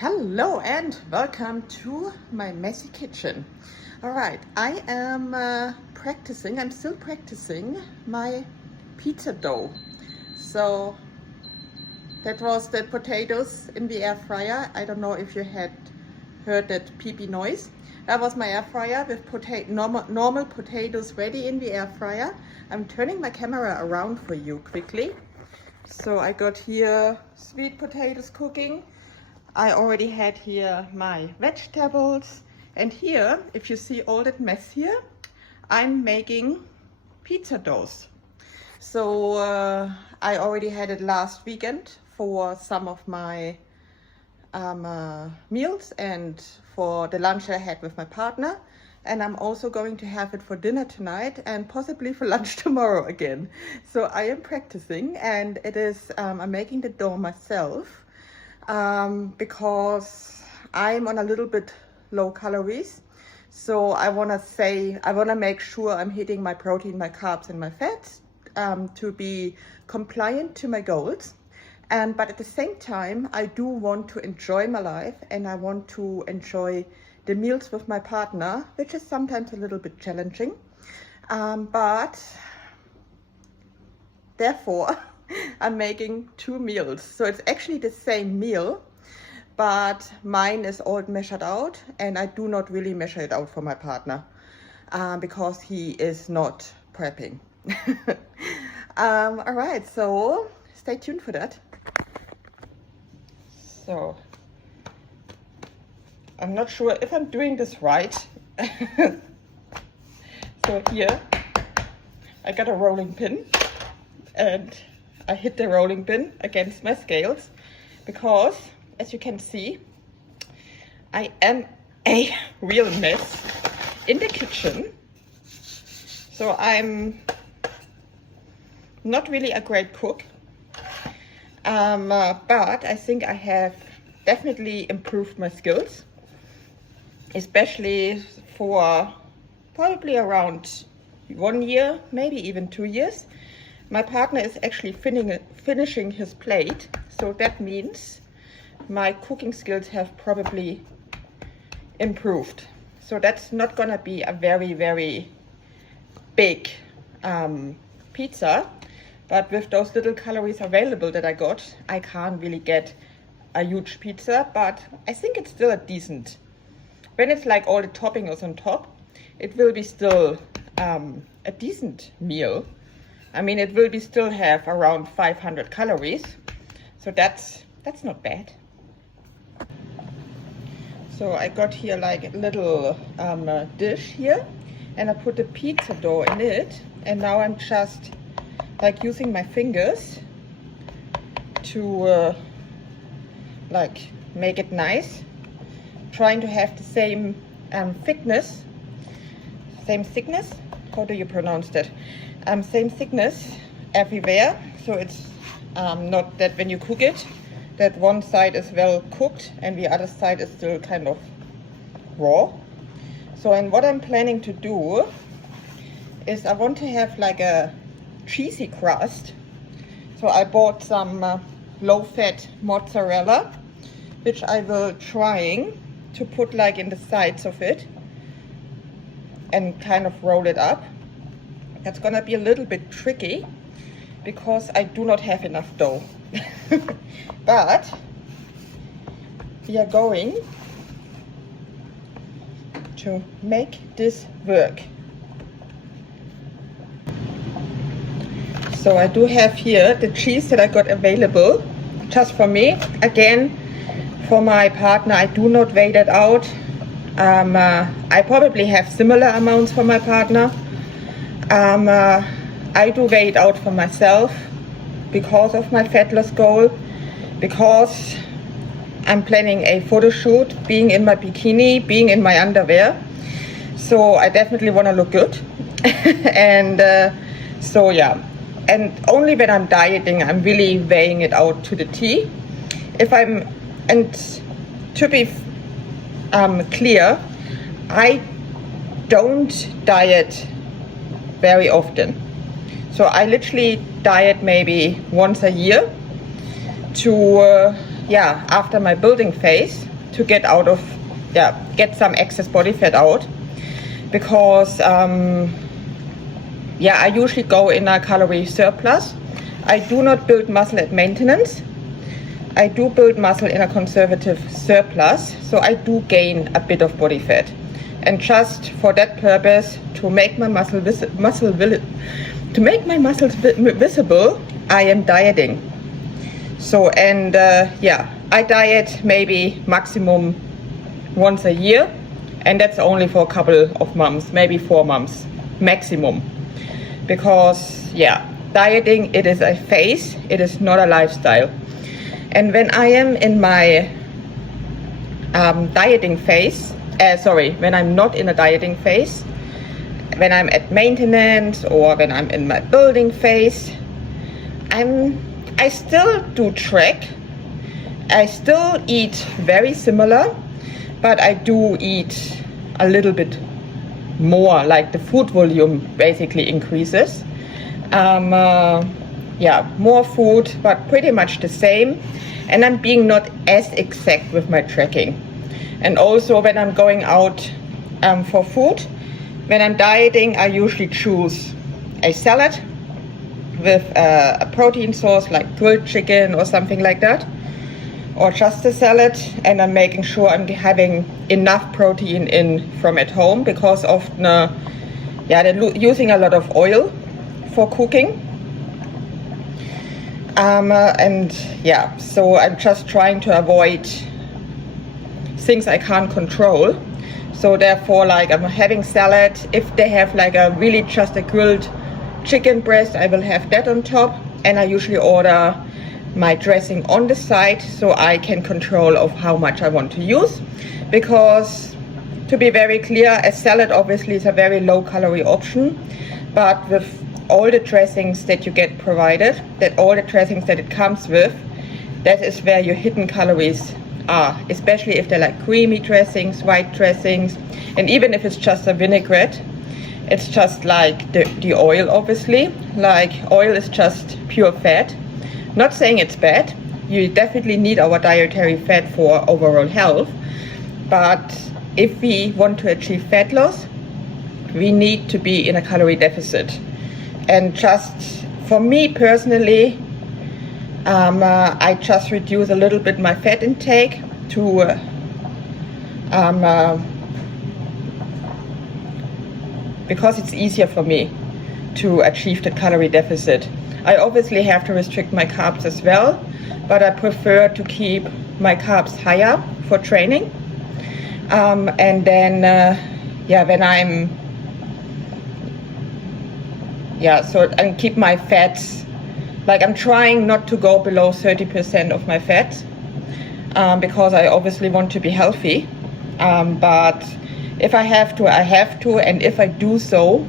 Hello and welcome to my messy kitchen. All right, I am I'm still practicing my pizza dough. So that was the potatoes in the air fryer. I don't know if you had heard that peepee noise. That was my air fryer with normal potatoes ready in the air fryer. I'm turning my camera around for you quickly. So I got here sweet potatoes cooking. I already had here my vegetables, and here, if you see all that mess here, I'm making pizza doughs. So I already had it last weekend for some of my meals and for the lunch I had with my partner, and I'm also going to have it for dinner tonight and possibly for lunch tomorrow again. So I am practicing, and it is I'm making the dough myself. Because I'm on a little bit low calories. So I want to make sure I'm hitting my protein, my carbs and my fats to be compliant to my goals. But at the same time, I do want to enjoy my life, and I want to enjoy the meals with my partner, which is sometimes a little bit challenging. But therefore, I'm making 2 meals. So it's actually the same meal, but mine is all measured out, and I do not really measure it out for my partner because he is not prepping. All right, so stay tuned for that. So I'm not sure if I'm doing this right. So here I got a rolling pin, and I hit the rolling pin against my scales because, as you can see, I am a real mess in the kitchen. So I'm not really a great cook, but I think I have definitely improved my skills, especially for probably around 1 year, maybe even 2 years. My partner is actually finishing his plate, so that means my cooking skills have probably improved. So that's not gonna be a very, very big pizza, but with those little calories available that I got, I can't really get a huge pizza, but I think it's still a decent. When it's like all the toppings on top, it will be still a decent meal. I mean, it will be still have around 500 calories, so that's not bad. So I got here like a little dish here, and I put the pizza dough in it, and now I'm just like using my fingers to like make it nice, trying to have the same thickness. How do you pronounce that? Same thickness everywhere, so it's not that when you cook it, that one side is well cooked and the other side is still kind of raw. So, and what I'm planning to do is I want to have like a cheesy crust. So I bought some low-fat mozzarella, which I will trying to put like in the sides of it and kind of roll it up. That's gonna be a little bit tricky because I do not have enough dough. But we are going to make this work. So I do have here the cheese that I got available just for me. Again, for my partner, I do not weigh that out. I probably have similar amounts for my partner. I do weigh it out for myself because of my fat loss goal, because I'm planning a photo shoot, being in my bikini, being in my underwear. So I definitely want to look good. And so yeah, and only when I'm dieting, I'm really weighing it out to the T. And to be clear, I don't diet very often. So I literally diet maybe once a year to yeah, after my building phase to get out of, yeah, get some excess body fat out, because yeah, I usually go in a calorie surplus. I do not build muscle at maintenance. I do build muscle in a conservative surplus, so I do gain a bit of body fat. And just for that purpose, to make my muscles visible, I am dieting. So, and yeah, I diet maybe maximum once a year, and that's only for a couple of months, maybe 4 months maximum. Because yeah, dieting, it is a phase, it is not a lifestyle. And when I am in my dieting phase, when I'm not in a dieting phase, when I'm at maintenance or when I'm in my building phase, I still do track. I still eat very similar, but I do eat a little bit more, like the food volume basically increases. Yeah, more food, but pretty much the same. And I'm being not as exact with my tracking. And also when I'm going out for food, when I'm dieting, I usually choose a salad with a protein source like grilled chicken or something like that, or just a salad, and I'm making sure I'm having enough protein in from at home, because often yeah, they're using a lot of oil for cooking. And yeah, so I'm just trying to avoid things I can't control. So therefore, like, I'm having salad. If they have like a really just a grilled chicken breast, I will have that on top. And I usually order my dressing on the side, so I can control of how much I want to use. Because to be very clear, a salad obviously is a very low calorie option, but with all the dressings that you get provided, that all the dressings that it comes with, that is where your hidden calories are, especially if they're like creamy dressings, white dressings, and even if it's just a vinaigrette, it's just like the oil, obviously. Like, oil is just pure fat. Not saying it's bad, you definitely need our dietary fat for overall health, but if we want to achieve fat loss, we need to be in a calorie deficit. And just for me personally, I just reduce a little bit my fat intake to because it's easier for me to achieve the calorie deficit. I obviously have to restrict my carbs as well, but I prefer to keep my carbs higher for training. And then yeah, when I'm so and keep my fats, like, I'm trying not to go below 30% of my fat, because I obviously want to be healthy. But if I have to, I have to, and if I do so,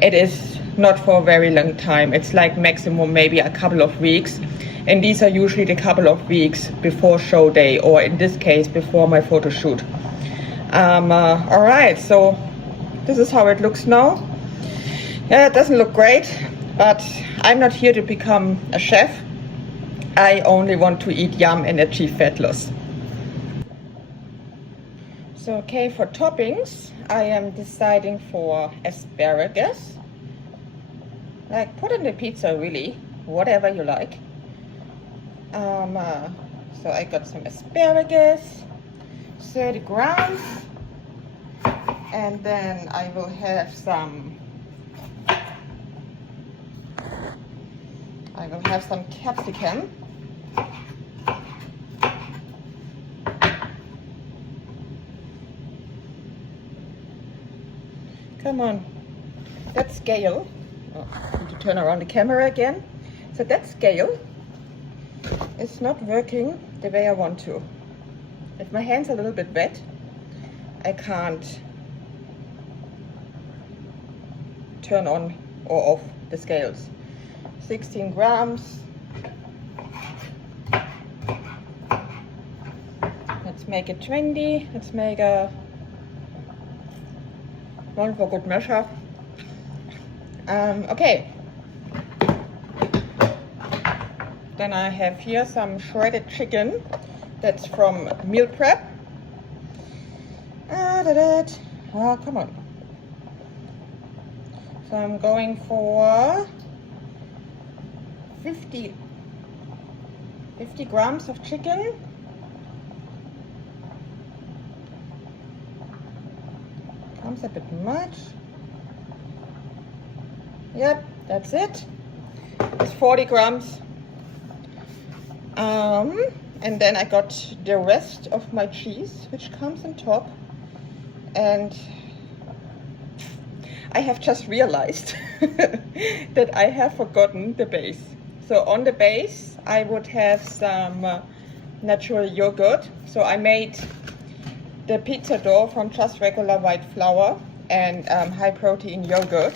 it is not for a very long time. It's like maximum maybe a couple of weeks, and these are usually the couple of weeks before show day, or in this case before my photo shoot. All right, so this is how it looks now. Yeah, it doesn't look great, but I'm not here to become a chef. I only want to eat yum and achieve fat loss. So, okay, for toppings, I am deciding for asparagus. Like, put in the pizza, really, whatever you like. So I got some asparagus, 30 grams, and then I will have some capsicum. Come on, that scale. Oh, I need to turn around the camera again. So that scale is not working the way I want to. If my hand's a little bit wet, I can't turn on or off the scales. 16 grams. Let's make it 20. Let's make a one for good measure. Okay. Then I have here some shredded chicken. That's from meal prep. Oh, come on. So I'm going for 50 grams of chicken. Comes a bit much. Yep, that's it. It's 40 grams. And then I got the rest of my cheese, which comes on top. And I have just realized that I have forgotten the base. So on the base, I would have some natural yogurt. So I made the pizza dough from just regular white flour and high protein yogurt.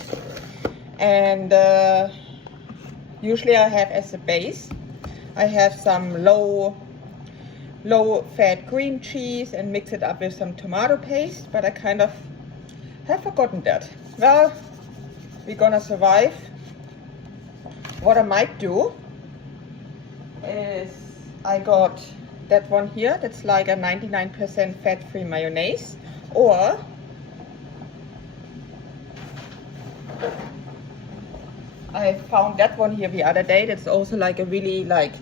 And usually I have as a base, I have some low fat cream cheese and mix it up with some tomato paste, but I kind of have forgotten that. Well, we're gonna survive. What I might do is I got that one here, that's like a 99% fat-free mayonnaise, or I found that one here the other day. That's also like a really like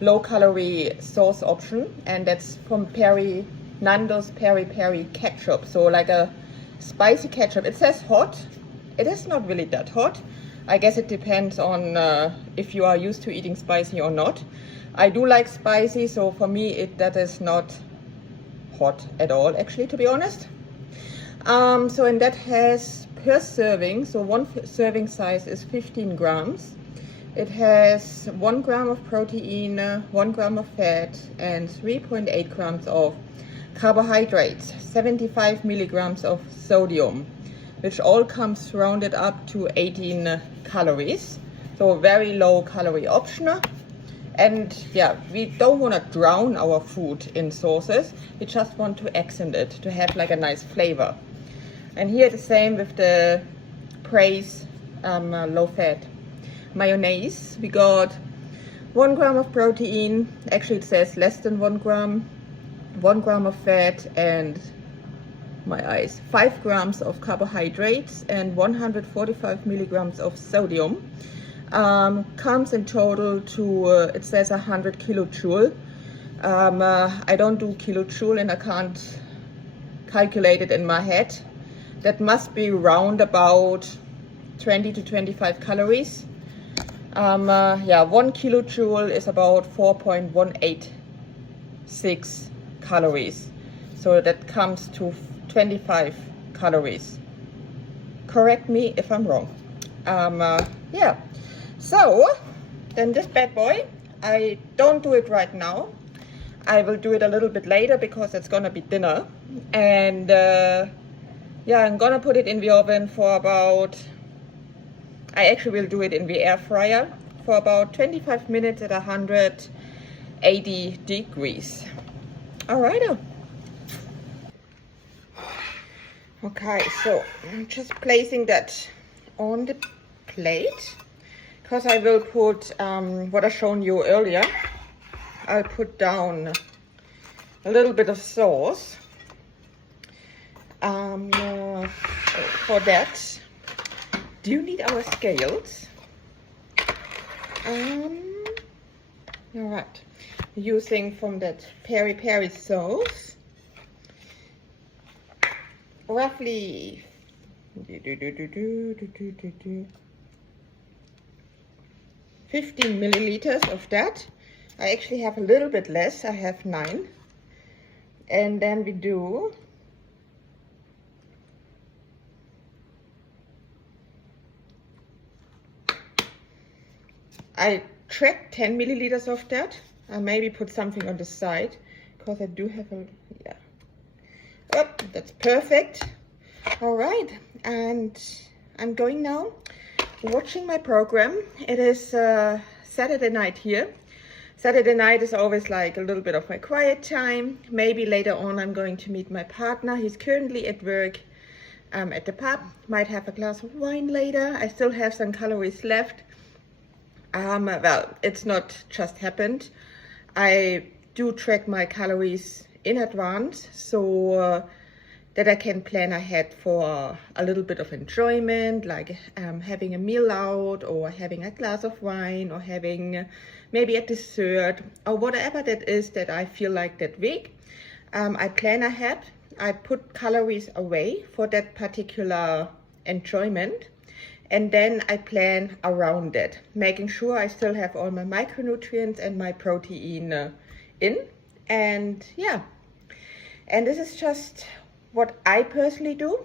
low-calorie sauce option, and that's from Nando's Peri Peri ketchup. So like a spicy ketchup. It says hot. It is not really that hot. I guess it depends on if you are used to eating spicy or not. I do like spicy, so for me that is not hot at all, actually, to be honest. So and that has per serving, so one serving size is 15 grams. It has 1 gram of protein, 1 gram of fat, and 3.8 grams of carbohydrates, 75 milligrams of sodium, which all comes rounded up to 18 calories. So a very low calorie option. And yeah, we don't want to drown our food in sauces. We just want to accent it, to have like a nice flavor. And here the same with the Praise low fat mayonnaise. We got 1 gram of protein, actually it says less than 1 gram, 1 gram of fat, and 5 grams of carbohydrates and 145 milligrams of sodium. Comes in total to, it says 100 kilojoule. I don't do kilojoule and I can't calculate it in my head. That must be round about 20 to 25 calories. Yeah, 1 kilojoule is about 4.186 calories. So that comes to 25 calories. Correct me if I'm wrong. Yeah. So then this bad boy, I don't do it right now. I will do it a little bit later because it's gonna be dinner. And yeah, I'm gonna put it in the oven for about, I actually will do it in the air fryer for about 25 minutes at 180 degrees. All right. Okay, so I'm just placing that on the plate because I will put what I shown you earlier. I'll put down a little bit of sauce. For that, do you need our scales? All right, using from that peri peri sauce, roughly 15 milliliters of that. I actually have a little bit less, I have 9. And then we do I tracked 10 milliliters of that. I maybe put something on the side because I do have a, yeah. Oh, that's perfect. All right, and I'm going now watching my program. It is Saturday night here. Saturday night is always like a little bit of my quiet time. Maybe later on I'm going to meet my partner. He's currently at work at the pub. Might have a glass of wine later. I still have some calories left. Well, it's not just happened. I do track my calories in advance, so that I can plan ahead for a little bit of enjoyment, like having a meal out, or having a glass of wine, or having maybe a dessert, or whatever that is that I feel like that week. I plan ahead. I put calories away for that particular enjoyment, and then I plan around it, making sure I still have all my micronutrients and my protein in. And yeah, and this is just what I personally do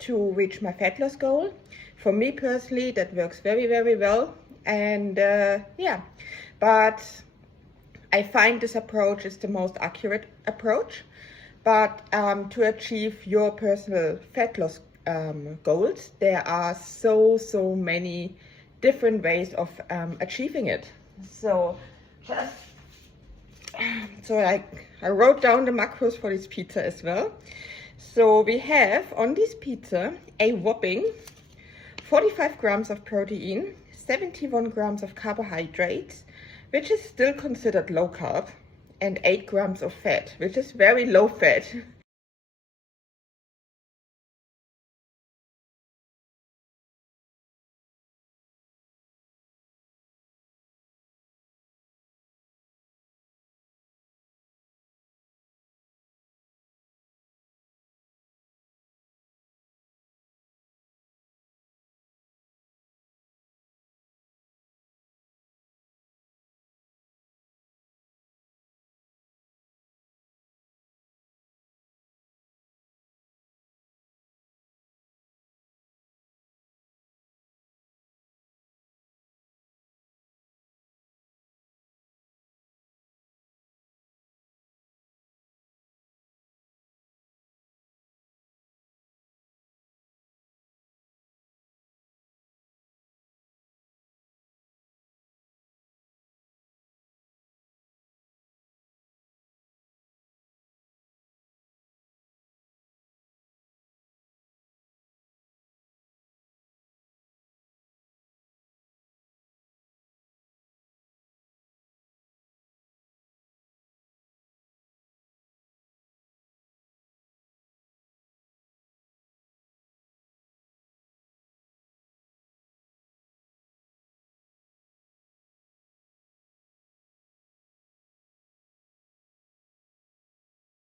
to reach my fat loss goal. For me personally, that works very, very well. And yeah, but I find this approach is the most accurate approach. But to achieve your personal fat loss goals, there are so many different ways of achieving it. So I wrote down the macros for this pizza as well. So we have on this pizza a whopping 45 grams of protein, 71 grams of carbohydrates, which is still considered low carb, and 8 grams of fat, which is very low fat.